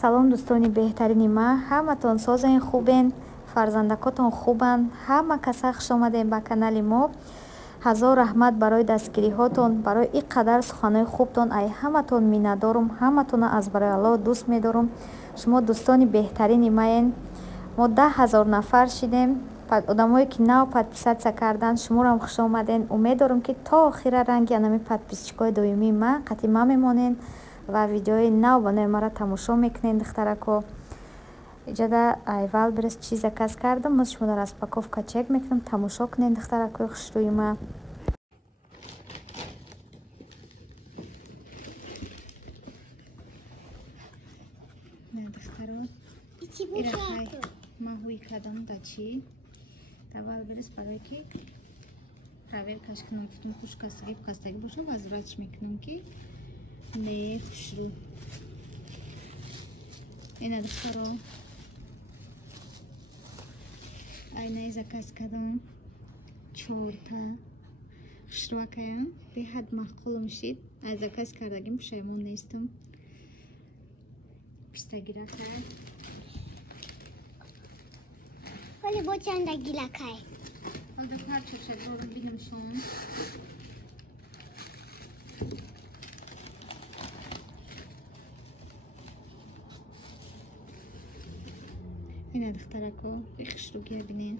салом дӯстони беҳтарини ма, ҳаматон созен хубен, фарзандакотон хубанд, ҳама каса хуш омадем ба канали мо. ҳазор раҳмат барои дастгириҳотон, барои ин қадар суханои хубтон. Ай ҳаматон миннатдорум, ҳаматонро аз барои Аллоҳ дӯст медорум. шумо дӯстони беҳтарини маен. мо 10,000 нафар шидем. одамое ки нав подписатсия карданд, шумоам хуш омаден. умед дорам ки то охира ранги анами подписчикои доимии ма қатъи ма мемонен ва видеои нав ба нои мара тамошо мекунед. духтарако иҷода айвал бирес чӣ заказ кардам, муз шумо дар распаковка чек мекунам. тамошо кунед духтаракои хушрӯи ма. духтарон ирахай маҳуи кадам да чӣ тавал бирес барое ки проверкаш кунам гуфтам хушкастагӣ кастагӣ боша возвратш мекунам ки не хушрӯ. ина духтаро айнаи заказ кадам 4 хушрӯакаям беҳад маъқулум шид. аз заказ кардагим пушаймон нестам. пистагиракай ولی با چند گیلکای حالا پرچه شد رو ببینم شون. اینه دخترکو بخش رو ببینین.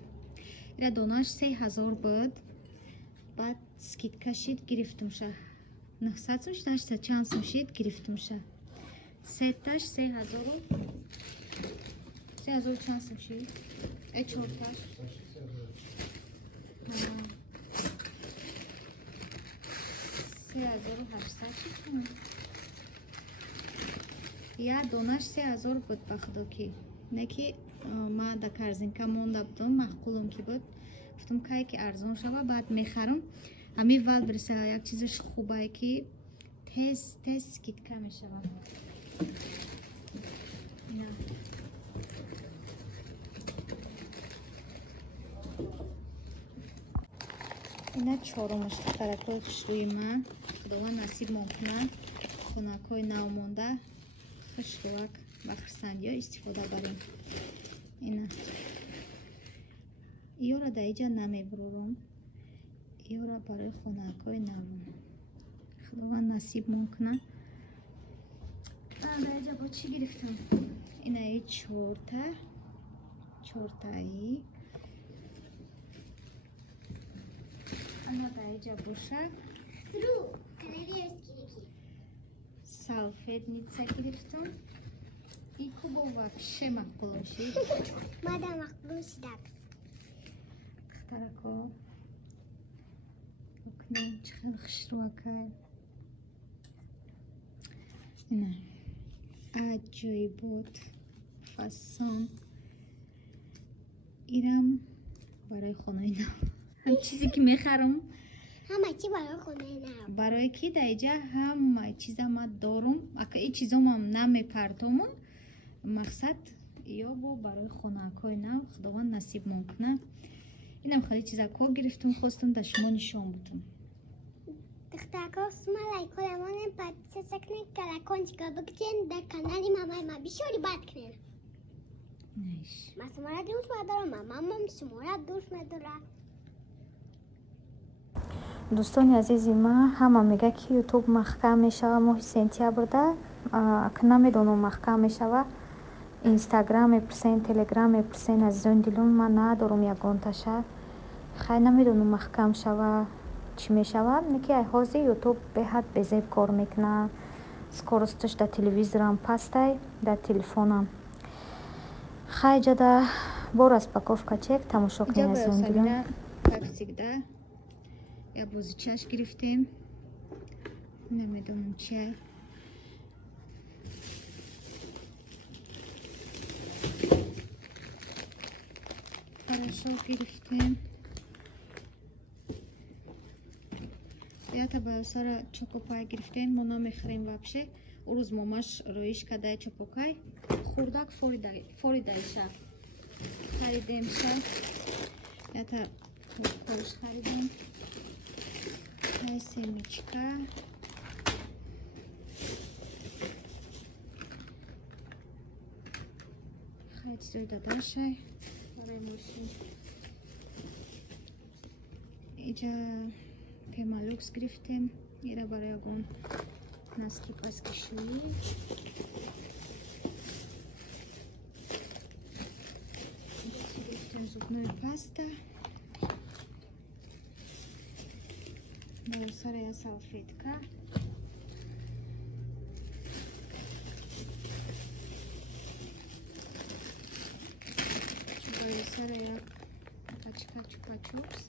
اینا دوناش 3000 بود. بعد سکیت کشید گرفتم شه. 900 شد چند شد گرفتم شه. سه‌تاش 3000 چند شد. ای چهارتاش. یا دونش 3000 بود بخدا کی نکی ما در کارزینکا مونده بودم معقولم کی بود گفتم کای که ارزان شوه بعد میخرم همین ول برسه یک چیزش خوبه کی تیز سکیتکا میشوه. نه اینا چهارمش دخترکای خوشروی من خداوند نصیب ممکنه خونکای نو مونده خوشروک و خرسندی ها استفاده بریم. اینا ایورا در اینجا نمیبرورم، ایورا برای خونکای نو خداوند نصیب ممکنه. در اینجا با چی گرفتم؟ اینا ای چهارتایی انا در اینجا باشه салфет ница гирифтам. ин кубо вообще мақбул шид. мада мақбул шидак. духтарако букнем чихел хушрӯакай. ина аҷоибот фасон ирам барои хонаи нав. ҳам чизе ки мехарам ҳама чӣ барои хонаи нав. барое ки дар инҷа ҳама чиза ма дорум. ака ин чизомам намепартомам. мақсад ё бо барои хонакои нав худованд насиб мумкна. инам хеле чизако гирифтам хостам да шумо нишон будам. духтарако сума лайколамонем подписаться кунед колокольчика бикчен дар канали мамаи ма бисёри бад кунед. ман шуморо дӯст медорам, мамам шуморо дӯст медорад. дӯстони азизи ман ҳама мега ки ютуб маҳкам мешава моҳи сентябрда. намедонам маҳкам мешава. инстаграм мепурсен, телеграм мепурсен. азизони дилум ман надорам ягонташа. хай намедонам маҳкам шава чӣ мешава. неки ай ҳозир ютуб беҳад безеб кор мекуна. скоростиш дар телевизорам пастай, дар телефонам. хай ҷада бо распаковка чек тамошо кунед азизони дилум. как всегда я бозичаш гирифтем. намедонам чия. хорошо гирифтем. Ята байосара чопопай гирифтем. Мо намехӯрем вообще. Урӯз момаш рӯиш кадай чопокай. Хурдак форидайша харидем шай. Ята кош харидем. Тай семечка. Хайт зоида дашай. Барай мошин. Иҷа пемалюкс гирифтем. Ира барои ягон наски паскишӯӣ. Гирифтем зубной паста. Барои сарая салфетка. Барои сарая пачка чупа-чупс.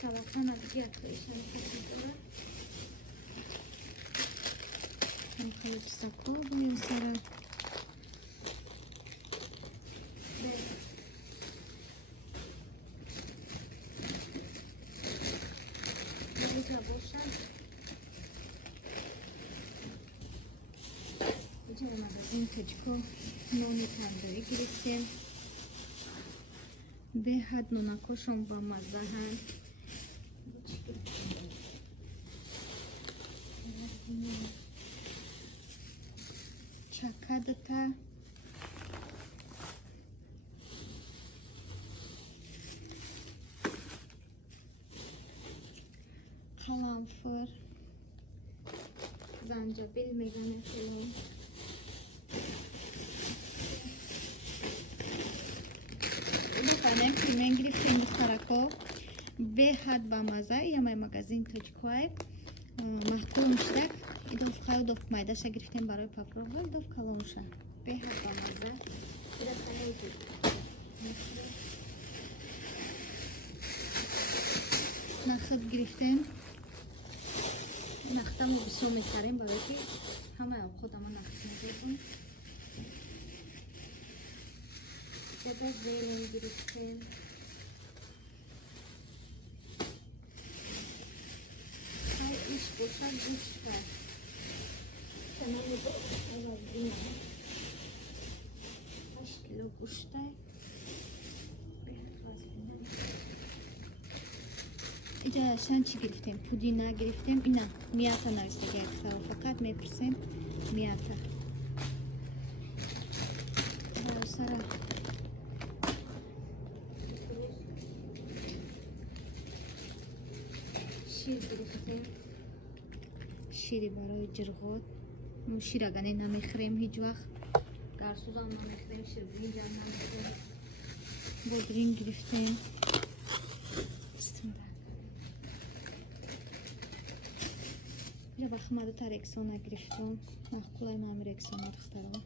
Салата на диги отвешен кусидора. Михаил Сакова сара. Иҷа бошад. Иҷа магазин Точко нони тандурӣ гирифтем. Беҳад нонакошон ба маззаҳанд. Чакадата. Қаламфур. Занҷабил мегане филон. Фанем пельмен гирифтем духарако. Беҳад ба мазза. Ямай магазин Точкоай. Маҳкум штак. Идов халдов майдаша гирифтем барои папрога. Идов калонша. Беҳад ба мазза. Ида халайди. Нахт гирифтем. Нахтаму бисёр мехарем барои ки ҳамаи овқотама нахт мегирифтем. Ҷада зелен гирифтем. Ҳай иш бошад гӯшта. 8 кило гӯштай. Иҷа шанчи гирифтем. Пудина гирифтем. Ина мията навистаги яктаро. Фақат мепурсем мията. Сара шир гирифтем. Шири барои ҷирғот. Шир агане намехӯрем ҳеҷ вақт. Гарсузам намехӯрем, ширбиринҷам намехӯрем. Бодринг гирифтем. Я бахмадата рексона гирифтем. Махкулай мами рексона рехтарам.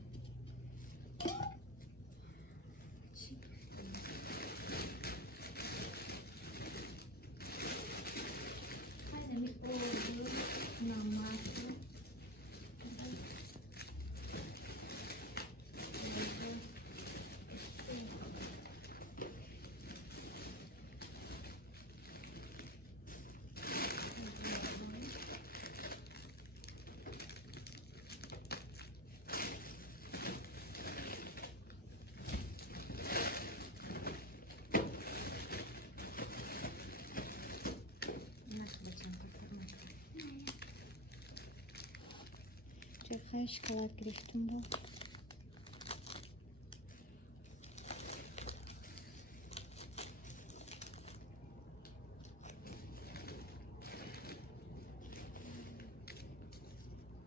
Чайхай шоколад гирифтем бо.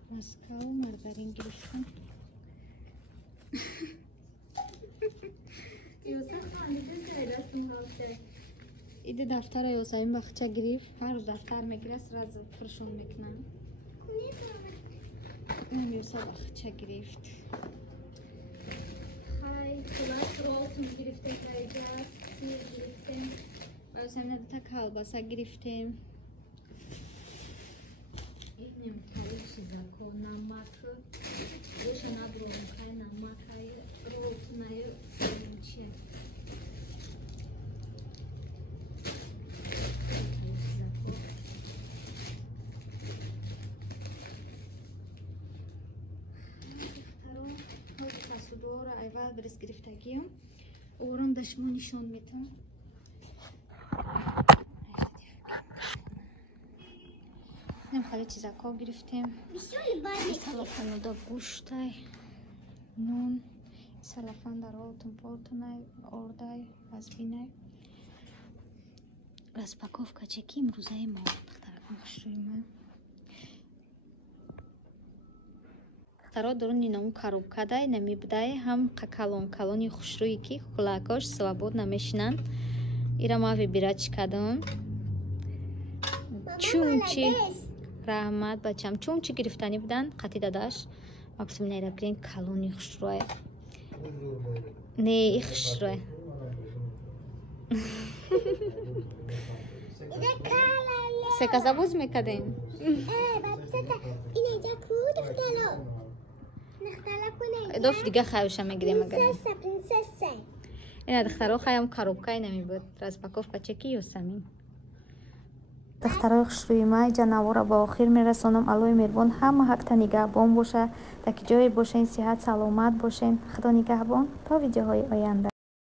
Маскау маргарин гирифтем. Иде дафтара ёсавин бахча гирифт. Ҳар рӯз дафтар мегирад, сразу фурӯшон мекунам. Ин ёса бахча гирифт. Хай, колестеролтум гирифтем, кайҷа, сир гирифтем. Ба ёсавин дата колбаса гирифтем. Инем калиш зако намак. Ёша наду айвал брис гирифтагиам ором да шумо нишон медам. Нем хали чизако гирифтем. Салафанда гӯштай, нун, салафанда ротун портунай, ордай, вазбинай. Распаковка чеки имрӯзаи мо. Духтаракам хушрӯйма. Духтаро дурун иному коробкадай намебдай ҳам калон-калони хушрӯи ки кулакош свободно мешинанд. Ира ма вибирать кардам. Чунчи раҳмат бачам. Чунчи гирифтани будан қати дадаш. Максим нера гирин калони хушрӯи. Не и хушрӯи. Секаза буз мекадем. Доф дига хайуша мегирем агар. Ина духтаро хаям коробкаи намебуд. Распаковка чеки ё самин. Духтарои хушрӯи май ҷанавора ба охир мерасонам. Аллои меҳрубон ҳама ҳақта нигаҳбон боша. Дар ки ҷое бошен, сиҳат саломат бошен. Худо нигаҳбон. То видеоҳои оянда.